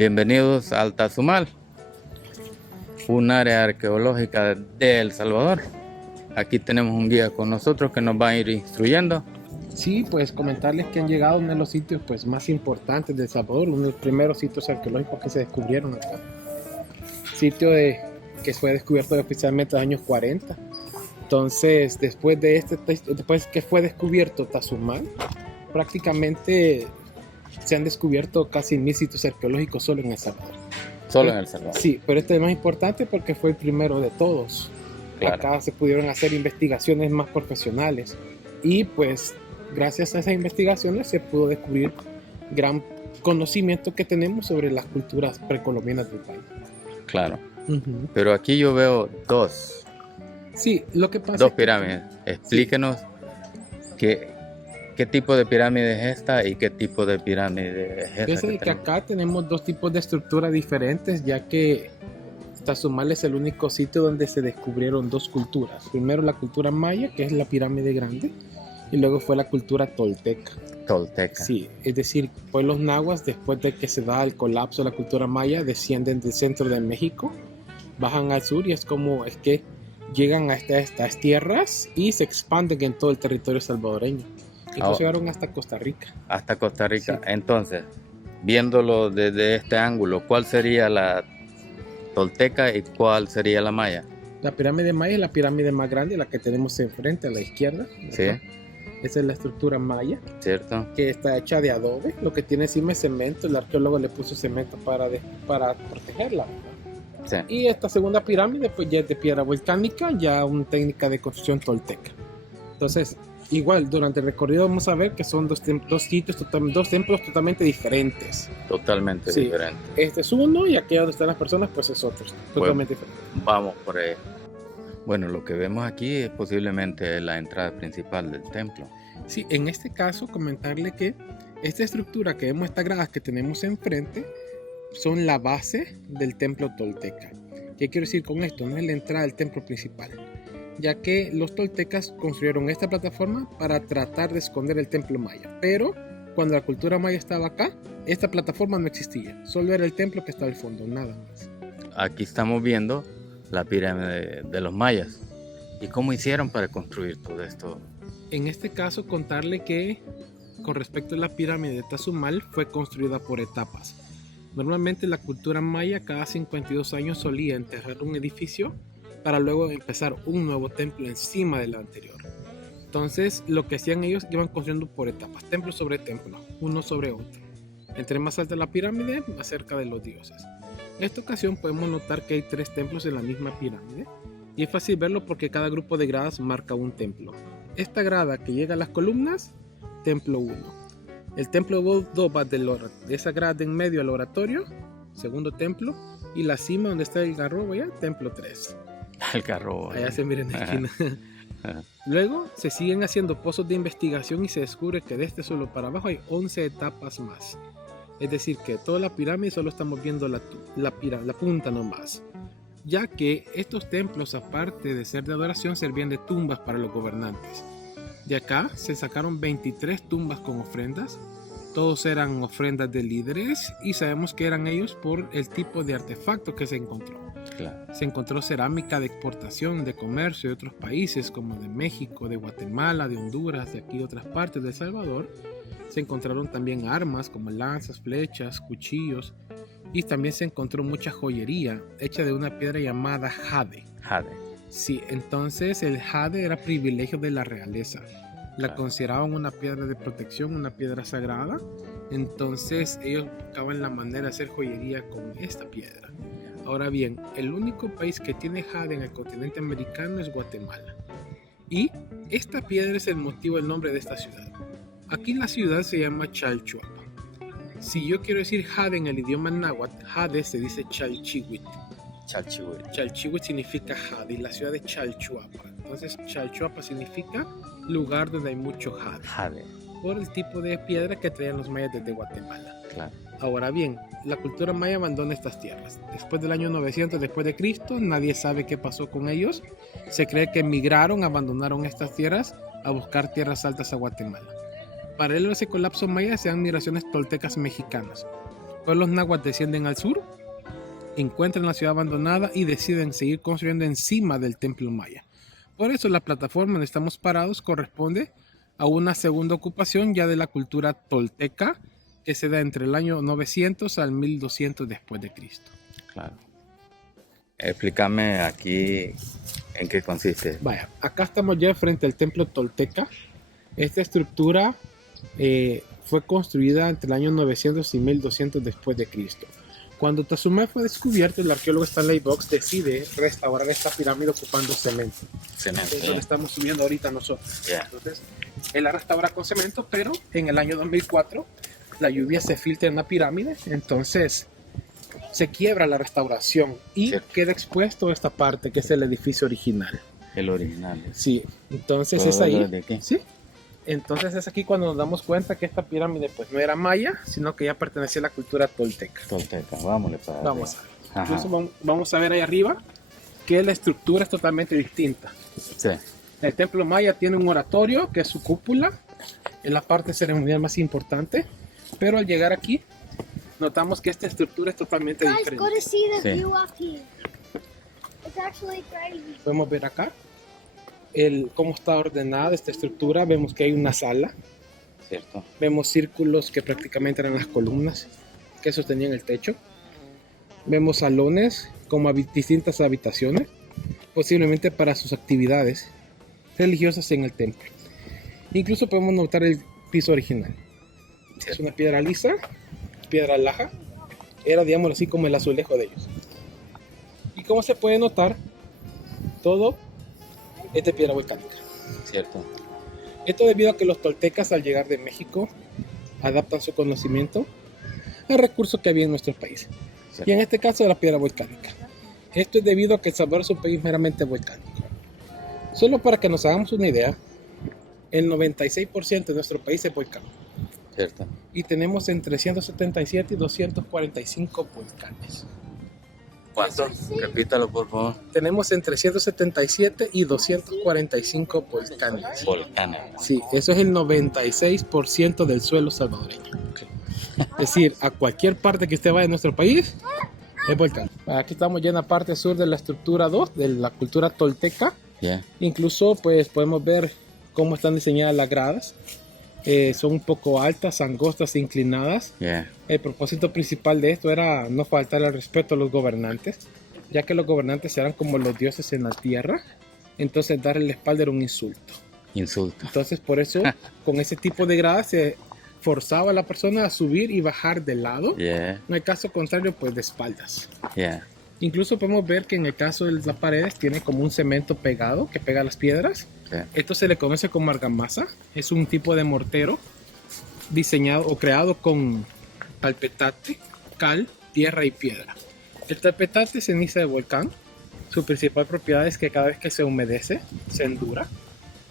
Bienvenidos al Tazumal, un área arqueológica de El Salvador. Aquí tenemos un guía con nosotros que nos va a ir instruyendo. Sí, pues comentarles que han llegado a uno de los sitios más importantes de El Salvador, uno de los primeros sitios arqueológicos que se descubrieron acá. Que fue descubierto oficialmente en los años 40. Entonces, después que fue descubierto Tazumal, prácticamente se han descubierto casi 1000 sitios arqueológicos solo en El Salvador. Solo en El Salvador. Sí, pero este es más importante porque fue el primero de todos. Claro. Acá se pudieron hacer investigaciones más profesionales y pues gracias a esas investigaciones se pudo descubrir gran conocimiento que tenemos sobre las culturas precolombinas del país. Claro. Pero aquí yo veo dos. Sí, lo que pasa dos pirámides. Explíquenos qué tipo de pirámide es esta y qué tipo de pirámide es esta. Fíjense que acá tenemos dos tipos de estructuras diferentes, ya que Tazumal es el único sitio donde se descubrieron dos culturas. Primero la cultura maya, que es la pirámide grande, y luego fue la cultura tolteca. Tolteca. Sí, es decir, pueblos nahuas, después de que se da el colapso de la cultura maya, descienden del centro de México, bajan al sur y es que llegan a estas tierras y se expanden en todo el territorio salvadoreño. Incluso llegaron hasta Costa Rica. Hasta Costa Rica. Sí. Entonces, viéndolo desde este ángulo, ¿cuál sería la tolteca y cuál sería la maya? La pirámide maya es la pirámide más grande, la que tenemos enfrente a la izquierda. Sí. Esa es la estructura maya. Cierto. Que está hecha de adobe. Lo que tiene encima es cemento. El arqueólogo le puso cemento para protegerla. Sí. Y esta segunda pirámide pues ya es de piedra volcánica, ya una técnica de construcción tolteca. Entonces, igual durante el recorrido vamos a ver que son dos templos totalmente diferentes. Totalmente diferentes. Este es uno y aquí donde están las personas pues es otro. Totalmente diferente. Vamos por ahí. Bueno, lo que vemos aquí es posiblemente la entrada principal del templo. Sí, en este caso comentarle que esta estructura que vemos, estas gradas que tenemos enfrente, son la base del templo tolteca. ¿Qué quiero decir con esto? No es la entrada del templo principal, ya que los toltecas construyeron esta plataforma para tratar de esconder el templo maya. Pero cuando la cultura maya estaba acá, esta plataforma no existía. Solo era el templo que estaba al fondo, nada más. Aquí estamos viendo la pirámide de los mayas. ¿Y cómo hicieron para construir todo esto? En este caso, contarle que con respecto a la pirámide de Tazumal fue construida por etapas. Normalmente la cultura maya cada 52 años solía enterrar un edificio para luego empezar un nuevo templo encima del anterior. Entonces lo que hacían ellos iban construyendo por etapas, templo sobre templo, uno sobre otro. Entre más alta la pirámide, más cerca de los dioses. En esta ocasión podemos notar que hay 3 templos en la misma pirámide y es fácil verlo porque cada grupo de gradas marca un templo. Esta grada que llega a las columnas, templo 1. El templo 2 va de esa grada en medio al oratorio, segundo templo, y la cima donde está el garrobo allá, templo 3. El garrobo. Allá se mira en la esquina. Luego se siguen haciendo pozos de investigación y se descubre que de este solo para abajo hay 11 etapas más. Es decir, que toda la pirámide solo estamos viendo la punta nomás, ya que estos templos, aparte de ser de adoración, servían de tumbas para los gobernantes. De acá se sacaron 23 tumbas con ofrendas. Todos eran ofrendas de líderes y sabemos que eran ellos por el tipo de artefacto que se encontró. Claro. Se encontró cerámica de exportación, de comercio de otros países como de México, de Guatemala, de Honduras, de aquí de otras partes de El Salvador. Se encontraron también armas como lanzas, flechas, cuchillos y también se encontró mucha joyería hecha de una piedra llamada jade. Jade. Sí, entonces el jade era privilegio de la realeza. La consideraban una piedra de protección, una piedra sagrada. Entonces ellos buscaban la manera de hacer joyería con esta piedra. Ahora bien, el único país que tiene jade en el continente americano es Guatemala. Y esta piedra es el motivo del nombre de esta ciudad. Aquí la ciudad se llama Chalchuapa. Si yo quiero decir jade en el idioma náhuatl, jade se dice Chalchihuit. Chalchihuit significa jade y la ciudad de Chalchuapa. Entonces Chalchuapa significa lugar donde hay mucho jade. Por el tipo de piedra que traían los mayas desde Guatemala. Claro. Ahora bien, la cultura maya abandona estas tierras. Después del año 900 después de Cristo, nadie sabe qué pasó con ellos. Se cree que emigraron, abandonaron estas tierras a buscar tierras altas a Guatemala. Paralelo a ese colapso maya se dan migraciones toltecas mexicanas. Pues los nahuas descienden al sur, encuentran la ciudad abandonada y deciden seguir construyendo encima del templo maya. Por eso la plataforma donde estamos parados corresponde a una segunda ocupación ya de la cultura tolteca que se da entre el año 900 al 1200 después de Cristo. Claro. Explícame aquí en qué consiste. Vaya, acá estamos ya frente al templo tolteca. Esta estructura fue construida entre el año 900 y 1200 después de Cristo. Cuando Tazumal fue descubierto, el arqueólogo Stanley Box decide restaurar esta pirámide ocupando cemento. Cemento. Eso lo estamos subiendo ahorita nosotros. Yeah. Entonces, él la restaura con cemento, pero en el año 2004 la lluvia se filtra en la pirámide, entonces se quiebra la restauración y Cierto. queda expuesto esta parte que es el edificio original. El original. Sí, entonces ¿Todo es ahí. de aquí? Sí. Entonces es aquí cuando nos damos cuenta que esta pirámide pues no era maya, sino que ya pertenecía a la cultura tolteca. Tolteca. Vámonos para Vamos a arriba. ver. Ajá. Incluso vamos a ver ahí arriba que la estructura es totalmente distinta. Sí. El templo maya tiene un oratorio que es su cúpula, es la parte ceremonial más importante, pero al llegar aquí notamos que esta estructura es totalmente Guys, diferente. go to see the Sí. view up here. It's actually crazy. Podemos ver acá cómo está ordenada esta estructura. Vemos que hay una sala, Cierto. vemos círculos que prácticamente eran las columnas que sostenían el techo. Vemos salones como distintas habitaciones, posiblemente para sus actividades religiosas en el templo. Incluso podemos notar el piso original. Es una piedra lisa, piedra laja. Era, digamos así, como el azulejo de ellos. Y como se puede notar, todo es de piedra volcánica. Cierto. Esto debido a que los toltecas al llegar de México adaptan su conocimiento al recurso que había en nuestro país. Cierto. Y en este caso la piedra volcánica. Esto es debido a que El Salvador es un país meramente volcánico. Solo para que nos hagamos una idea, el 96% de nuestro país es volcán. Cierto. Y tenemos entre 177 y 245 volcanes. ¿Cuánto? Repítalo, por favor. Tenemos entre 177 y 245 volcanes. Volcanes. Sí, eso es el 96% del suelo salvadoreño. Es decir, a cualquier parte que usted vaya de nuestro país, es volcán. Aquí estamos ya en la parte sur de la estructura 2, de la cultura tolteca. Yeah. Incluso pues podemos ver cómo están diseñadas las gradas. Son un poco altas, angostas e inclinadas. Yeah. El propósito principal de esto era no faltar el respeto a los gobernantes, ya que los gobernantes eran como los dioses en la tierra. Entonces darle la espalda era un insulto. Insulto. Entonces por eso con ese tipo de gradas se forzaba a la persona a subir y bajar de lado. Yeah. En el caso contrario pues de espaldas. Yeah. Incluso podemos ver que en el caso de las paredes tiene como un cemento pegado que pega las piedras. Yeah. Esto se le conoce como argamasa. Es un tipo de mortero diseñado o creado con talpetate, cal, tierra y piedra. El talpetate es ceniza de volcán. Su principal propiedad es que cada vez que se humedece, se endura.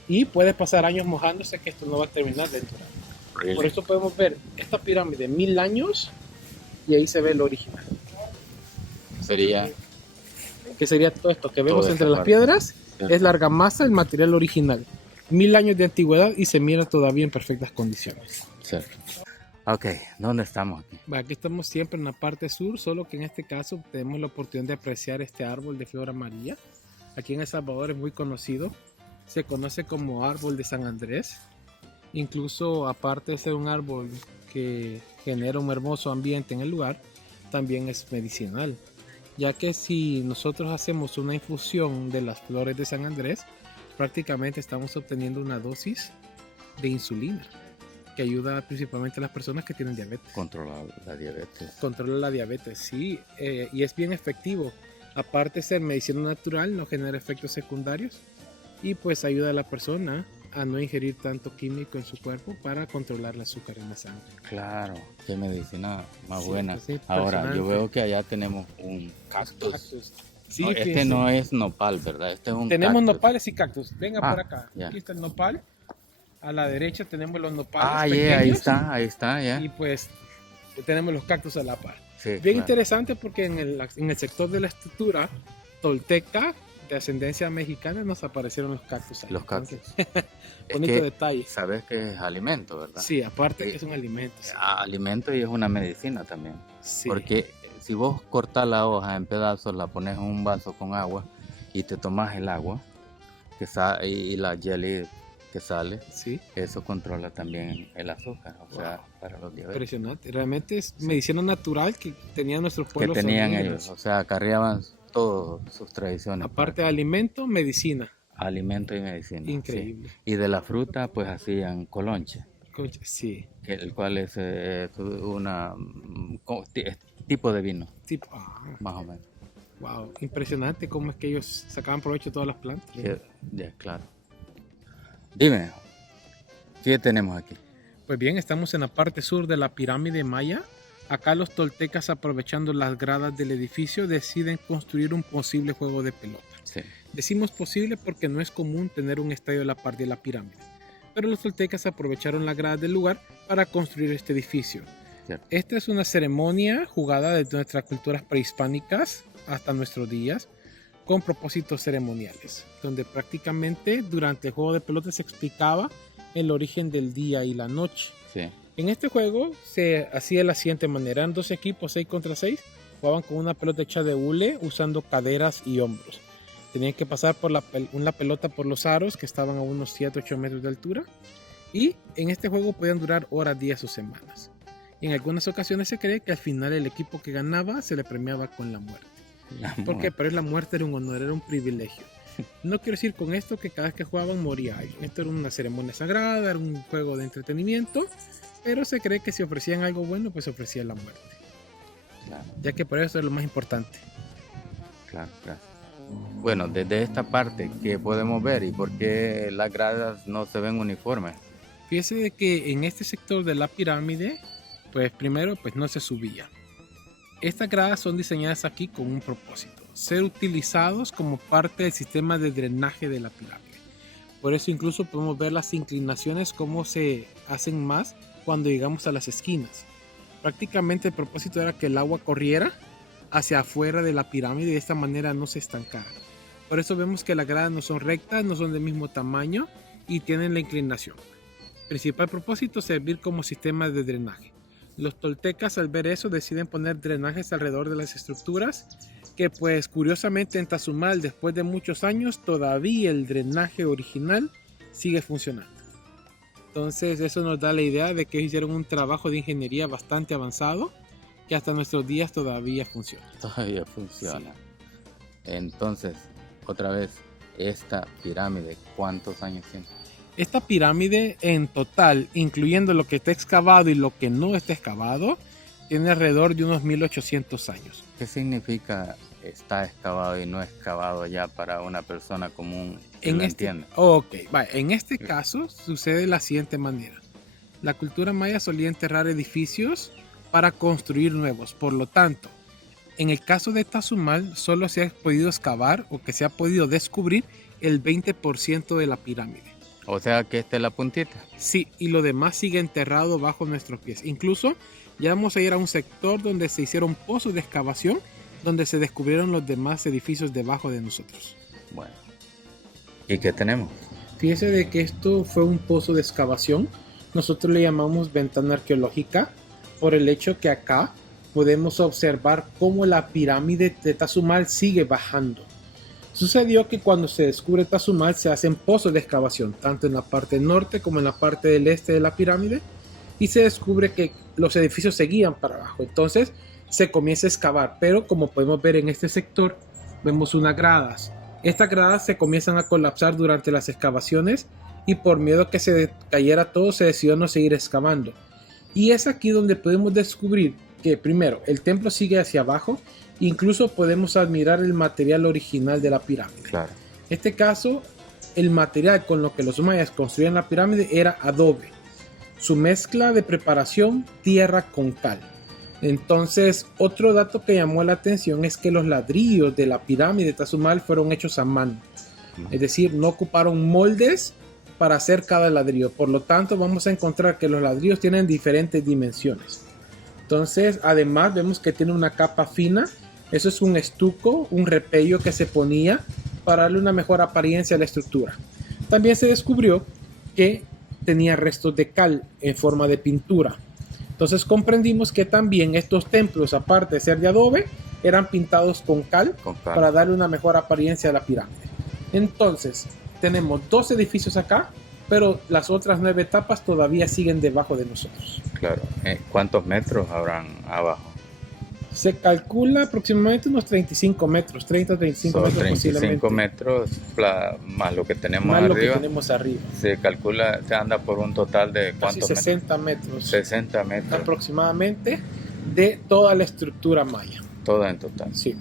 Y puede pasar años mojándose que esto no va a terminar de endurar. Really? Por eso podemos ver esta pirámide 1000 años y ahí se ve el original. Sería. Que sería todo esto que vemos Toda entre esta las parte. piedras, Sí. es la argamasa, el material original. 1000 años de antigüedad y se mira todavía en perfectas condiciones. Cierto. Ok, ¿dónde estamos aquí? Aquí estamos siempre en la parte sur, solo que en este caso tenemos la oportunidad de apreciar este árbol de flor amarilla. Aquí en El Salvador es muy conocido, se conoce como árbol de San Andrés. Incluso aparte de ser un árbol que genera un hermoso ambiente en el lugar, también es medicinal, ya que si nosotros hacemos una infusión de las flores de San Andrés, prácticamente estamos obteniendo una dosis de insulina que ayuda principalmente a las personas que tienen diabetes. Controlar la diabetes. Controla la diabetes, sí, y es bien efectivo. Aparte de ser medicina natural, no genera efectos secundarios y pues ayuda a la persona a no ingerir tanto químico en su cuerpo para controlar el azúcar en la sangre. Claro, qué medicina más Sí, buena. pues sí, Ahora, yo impresionante. veo que allá tenemos un cactus. Cactus. Sí, No, este fíjense. no es nopal, ¿verdad? Este es un Tenemos cactus. nopales y cactus. Venga Ah, por acá. ya. Aquí está el nopal. A la derecha tenemos los nopales Ah, pequeños. yeah, ahí está, ya. Y pues tenemos los cactus a la par. Sí, Bien claro. interesante porque en el sector de la estructura tolteca de ascendencia mexicana nos aparecieron los cactus. ahí. Los cactus. Entonces, Es bonito que detalle. sabes que es alimento, ¿verdad? Sí, aparte Sí. que es un alimento. Sí. Alimento y es una medicina también. Sí. Porque si vos cortás la hoja en pedazos, la pones en un vaso con agua y te tomas el agua y la jelly que sale, Sí. eso controla también el azúcar, o sea, para los diabéticos. Impresionante. Realmente es medicina natural que tenían nuestros Que pueblos tenían indígenas. ellos, o sea, acarreaban todas sus tradiciones. Aparte de alimento, medicina. Alimento y medicina. sí. Increíble. Y de la fruta, pues hacían colonche, Concha, sí. el cual es tipo de vino, Tipo, más o menos. wow. Impresionante cómo es que ellos sacaban provecho de todas las plantas. Sí, ya, claro. Dime, ¿qué tenemos aquí? Pues bien, estamos en la parte sur de la pirámide maya. Acá los toltecas, aprovechando las gradas del edificio, deciden construir un posible juego de pelota. Sí, Decimos posible porque no es común tener un estadio a la par de la pirámide. Pero los toltecas aprovecharon las gradas del lugar para construir este edificio. cierto. Esta es una ceremonia jugada desde nuestras culturas prehispánicas hasta nuestros días, con propósitos ceremoniales, donde prácticamente durante el juego de pelota se explicaba el origen del día y la noche. Sí, En este juego se hacía de la siguiente manera: eran dos equipos, 6 contra 6, jugaban con una pelota hecha de hule usando caderas y hombros. Tenían que pasar por una pelota por los aros que estaban a unos 7-8 metros de altura, y en este juego podían durar horas, días o semanas. Y en algunas ocasiones se cree que al final el equipo que ganaba se le premiaba con la muerte. Porque para él la muerte era un honor, era un privilegio. No quiero decir con esto que cada vez que jugaban moría alguien. Esto era una ceremonia sagrada, era un juego de entretenimiento, pero se cree que si ofrecían algo bueno, pues ofrecían la muerte. claro, Ya que por eso es lo más importante. claro, claro. Bueno, desde esta parte, ¿qué podemos ver y por qué las gradas no se ven uniformes? Fíjese de que en este sector de la pirámide, pues primero pues no se subía. Estas gradas son diseñadas aquí con un propósito: ser utilizados como parte del sistema de drenaje de la pirámide. Por eso incluso podemos ver las inclinaciones cómo se hacen más cuando llegamos a las esquinas. Prácticamente el propósito era que el agua corriera hacia afuera de la pirámide y de esta manera no se estancara. Por eso vemos que las gradas no son rectas, no son del mismo tamaño y tienen la inclinación. Principal propósito: servir como sistema de drenaje. Los toltecas, al ver eso, deciden poner drenajes alrededor de las estructuras, que pues curiosamente en Tazumal, después de muchos años, todavía el drenaje original sigue funcionando. Entonces eso nos da la idea de que hicieron un trabajo de ingeniería bastante avanzado que hasta nuestros días todavía funciona. Todavía funciona. Entonces, otra vez, esta pirámide, ¿cuántos años tiene? Esta pirámide en total, incluyendo lo que está excavado y lo que no está excavado, tiene alrededor de unos 1800 años. ¿Qué significa está excavado y no excavado ya para una persona común que lo entienda? En este caso sucede de la siguiente manera. La cultura maya solía enterrar edificios para construir nuevos. Por lo tanto, en el caso de Tazumal, solo se ha podido excavar o que se ha podido descubrir el 20% de la pirámide. O sea que esta es la puntita. Sí, y lo demás sigue enterrado bajo nuestros pies. Incluso ya vamos a ir a un sector donde se hicieron pozos de excavación, donde se descubrieron los demás edificios debajo de nosotros. Bueno, ¿y qué tenemos? Fíjese de que esto fue un pozo de excavación. Nosotros le llamamos ventana arqueológica por el hecho que acá podemos observar cómo la pirámide de Tazumal sigue bajando. Sucedió que cuando se descubre Tazumal se hacen pozos de excavación, tanto en la parte norte como en la parte del este de la pirámide, y se descubre que los edificios seguían para abajo. Entonces se comienza a excavar, pero como podemos ver en este sector, vemos unas gradas. Estas gradas se comienzan a colapsar durante las excavaciones y por miedo a que se cayera todo se decidió no seguir excavando. Y es aquí donde podemos descubrir que primero el templo sigue hacia abajo. Incluso podemos admirar el material original de la pirámide. Claro. En este caso, el material con lo que los mayas construían la pirámide era adobe. Su mezcla de preparación, tierra con cal. Entonces, otro dato que llamó la atención es que los ladrillos de la pirámide de Tazumal fueron hechos a mano. Es decir, no ocuparon moldes para hacer cada ladrillo. Por lo tanto, vamos a encontrar que los ladrillos tienen diferentes dimensiones. Entonces, además, vemos que tiene una capa fina. Eso es un estuco, un repello que se ponía para darle una mejor apariencia a la estructura. También se descubrió que tenía restos de cal en forma de pintura. Entonces comprendimos que también estos templos, aparte de ser de adobe, eran pintados con cal, Con cal. para darle una mejor apariencia a la pirámide. Entonces, tenemos 2 edificios acá, pero las otras 9 etapas todavía siguen debajo de nosotros. Claro. ¿Cuántos metros habrán abajo? Se calcula aproximadamente unos 35 metros, 30 35 Son metros 35 posiblemente. metros más lo que tenemos Más lo que arriba. tenemos arriba. Se calcula, se anda por un total de Casi ¿cuántos 60 metros metros? 60 metros. aproximadamente de toda la estructura maya. Todo en total. Sí.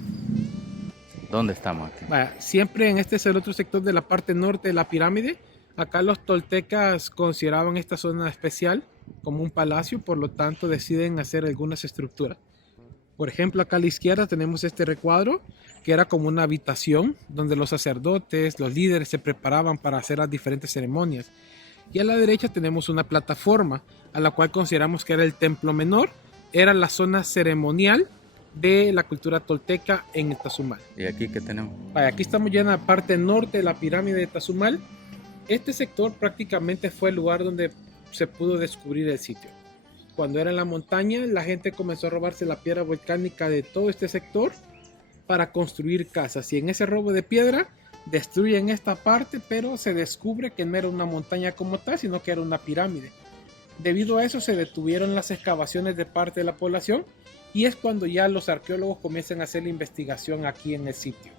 ¿Dónde estamos aquí? Vaya, siempre en este es el otro sector de la parte norte de la pirámide. Acá los toltecas consideraban esta zona especial como un palacio, por lo tanto deciden hacer algunas estructuras. Por ejemplo, acá a la izquierda tenemos este recuadro que era como una habitación donde los sacerdotes, los líderes se preparaban para hacer las diferentes ceremonias. Y a la derecha tenemos una plataforma a la cual consideramos que era el templo menor, era la zona ceremonial de la cultura tolteca en el Tazumal. ¿Y aquí qué tenemos? Vaya, aquí estamos ya en la parte norte de la pirámide de Tazumal. Este sector prácticamente fue el lugar donde se pudo descubrir el sitio. Cuando era en la montaña, la gente comenzó a robarse la piedra volcánica de todo este sector para construir casas. Y en ese robo de piedra destruyen esta parte, pero se descubre que no era una montaña como tal, sino que era una pirámide. Debido a eso se detuvieron las excavaciones de parte de la población y es cuando ya los arqueólogos comienzan a hacer la investigación aquí en el sitio.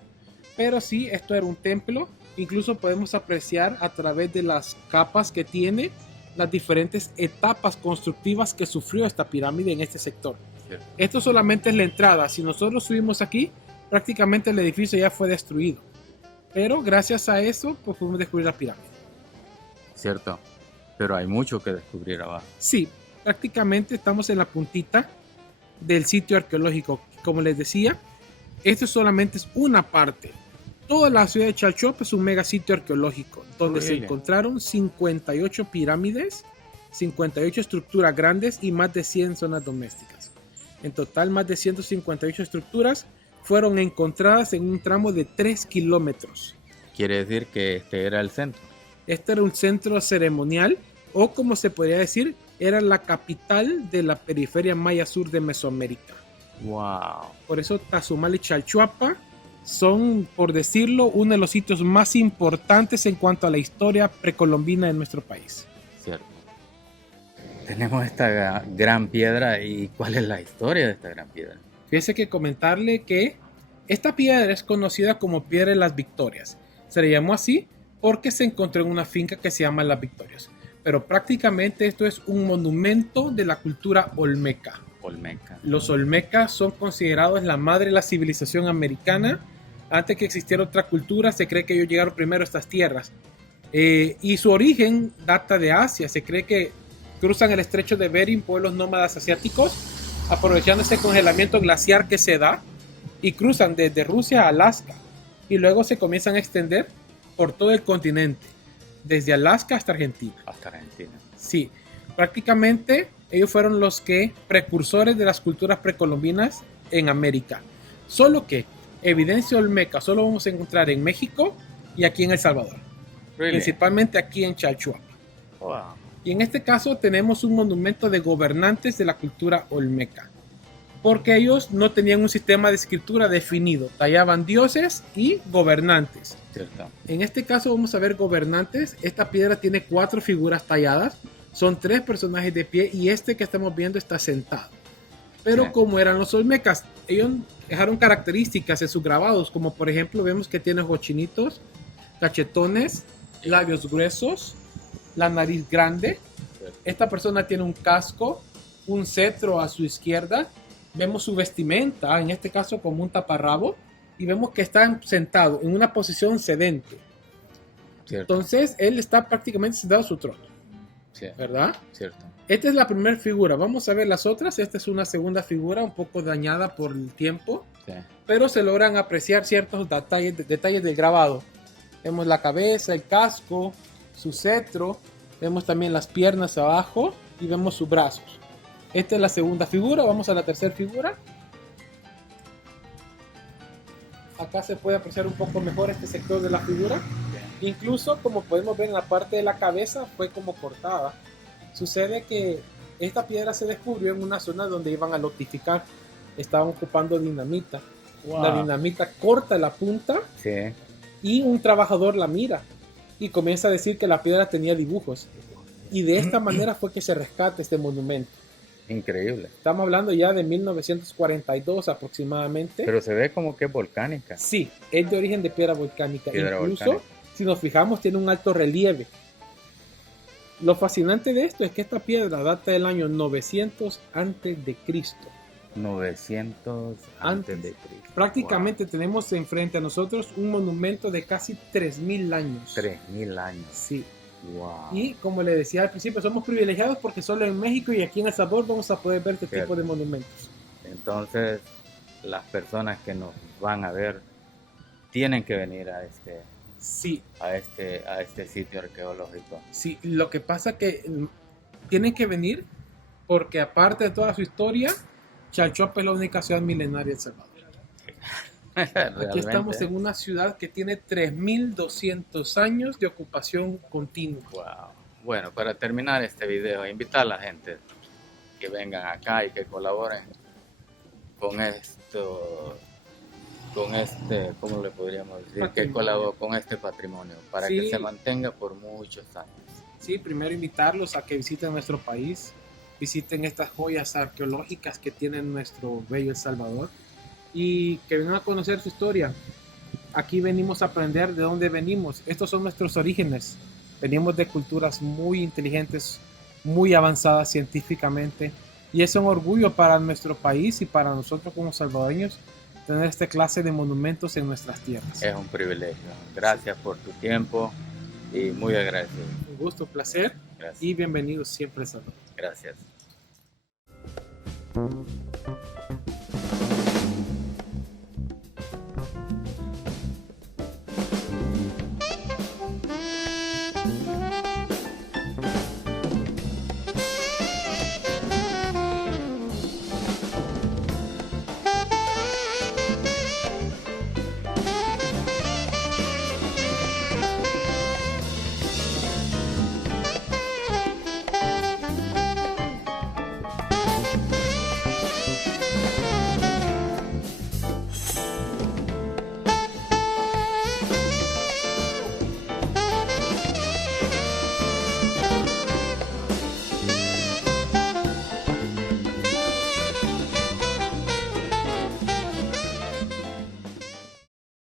Pero sí, esto era un templo, incluso podemos apreciar a través de las capas que tiene las diferentes etapas constructivas que sufrió esta pirámide en este sector. Cierto. Esto solamente es la entrada, si nosotros subimos aquí, prácticamente el edificio ya fue destruido. Pero gracias a eso, pues pudimos descubrir la pirámide. Cierto. Pero hay mucho que descubrir abajo. Sí, prácticamente estamos en la puntita del sitio arqueológico. Como les decía, esto solamente es una parte. Toda la ciudad de Chalchop es un mega sitio arqueológico donde se encontraron 58 pirámides, 58 estructuras grandes y más de 100 zonas domésticas. En total, más de 158 estructuras fueron encontradas en un tramo de 3 kilómetros. Quiere decir que este era el centro. Este era un centro ceremonial, o como se podría decir, era la capital de la periferia maya sur de Mesoamérica. Wow. Por eso Tazumal y Chalchuapa son, por decirlo, uno de los sitios más importantes en cuanto a la historia precolombina de nuestro país. Cierto. Tenemos esta gran piedra. ¿Y cuál es la historia de esta gran piedra? Fíjese que comentarle que esta piedra es conocida como Piedra de las Victorias. Se le llamó así porque se encontró en una finca que se llama Las Victorias. Pero prácticamente esto es un monumento de la cultura olmeca. Olmeca. Los olmecas son considerados la madre de la civilización americana. Antes que existiera otra cultura, se cree que ellos llegaron primero a estas tierras. Y su origen data de Asia. Se cree que cruzan el estrecho de Bering pueblos nómadas asiáticos, aprovechando ese congelamiento glaciar que se da, y cruzan desde Rusia a Alaska. Y luego se comienzan a extender por todo el continente, desde Alaska hasta Argentina. Hasta Argentina. Sí, prácticamente ellos fueron los que precursores de las culturas precolombinas en América. Solo que evidencia olmeca solo vamos a encontrar en México y aquí en El Salvador. Really? Principalmente aquí en Chalchuapa. Wow. Y en este caso tenemos un monumento de gobernantes de la cultura olmeca. Porque ellos no tenían un sistema de escritura definido. Tallaban dioses y gobernantes. Cierto. En este caso vamos a ver gobernantes. Esta piedra tiene 4 figuras talladas. Son 3 personajes de pie y este que estamos viendo está sentado. Pero Sí. como eran los olmecas, ellos dejaron características en sus grabados, como por ejemplo vemos que tiene ojos chinitos, cachetones, labios gruesos, la nariz grande. Esta persona tiene un casco, un cetro a su izquierda. Vemos su vestimenta, en este caso como un taparrabo, y vemos que está sentado en una posición sedente. Cierto. Entonces él está prácticamente sentado a su trono, Sí. ¿verdad? Cierto. Esta es la primera figura. Vamos a ver las otras. Esta es una segunda figura, un poco dañada por el tiempo, Sí. pero se logran apreciar ciertos detalles del grabado. Vemos la cabeza, el casco, su cetro, vemos también las piernas abajo y vemos sus brazos. Esta es la segunda figura. Vamos a la tercera figura. Acá se puede apreciar un poco mejor este sector de la figura. Incluso, como podemos ver en la parte de la cabeza, fue como cortada. Sucede que esta piedra se descubrió en una zona donde iban a lotificar. Estaban ocupando dinamita. Wow. La dinamita corta la punta Sí. y un trabajador la mira y comienza a decir que la piedra tenía dibujos. Y de esta manera fue que se rescata este monumento. Increíble. Estamos hablando ya de 1942 aproximadamente. Pero se ve como que es volcánica. Sí, es de origen de piedra volcánica. Piedra Incluso, volcánica. si nos fijamos, tiene un alto relieve. Lo fascinante de esto es que esta piedra data del año 900 antes de Cristo. 900 antes de Cristo. Prácticamente tenemos enfrente a nosotros un monumento de casi 3000 años. 3000 años. Sí. Wow. Y como le decía al principio, somos privilegiados porque solo en México y aquí en El Salvador vamos a poder ver este Cierto. tipo de monumentos. Entonces, las personas que nos van a ver tienen que venir Sí, a este sitio arqueológico. sí. Lo que pasa que tienen que venir porque aparte de toda su historia, Chalchuapa es la única ciudad milenaria de El Salvador. Aquí Realmente. estamos en una ciudad que tiene 3200 años de ocupación continua. Wow. Bueno, para terminar este video, invitar a la gente que vengan acá y que colaboren con esto, ¿cómo le podríamos decir? Que Patrimonio. colaboren con este patrimonio para que Sí. se mantenga por muchos años. Sí, primero invitarlos a que visiten nuestro país, visiten estas joyas arqueológicas que tiene nuestro bello El Salvador y que vengan a conocer su historia. Aquí venimos a aprender de dónde venimos. Estos son nuestros orígenes. Venimos de culturas muy inteligentes, muy avanzadas científicamente y es un orgullo para nuestro país y para nosotros como salvadoreños tener esta clase de monumentos en nuestras tierras. Es un privilegio. Gracias por tu tiempo y muy agradecido. Un gusto, un placer Gracias. y bienvenidos siempre a El Salvador. Gracias.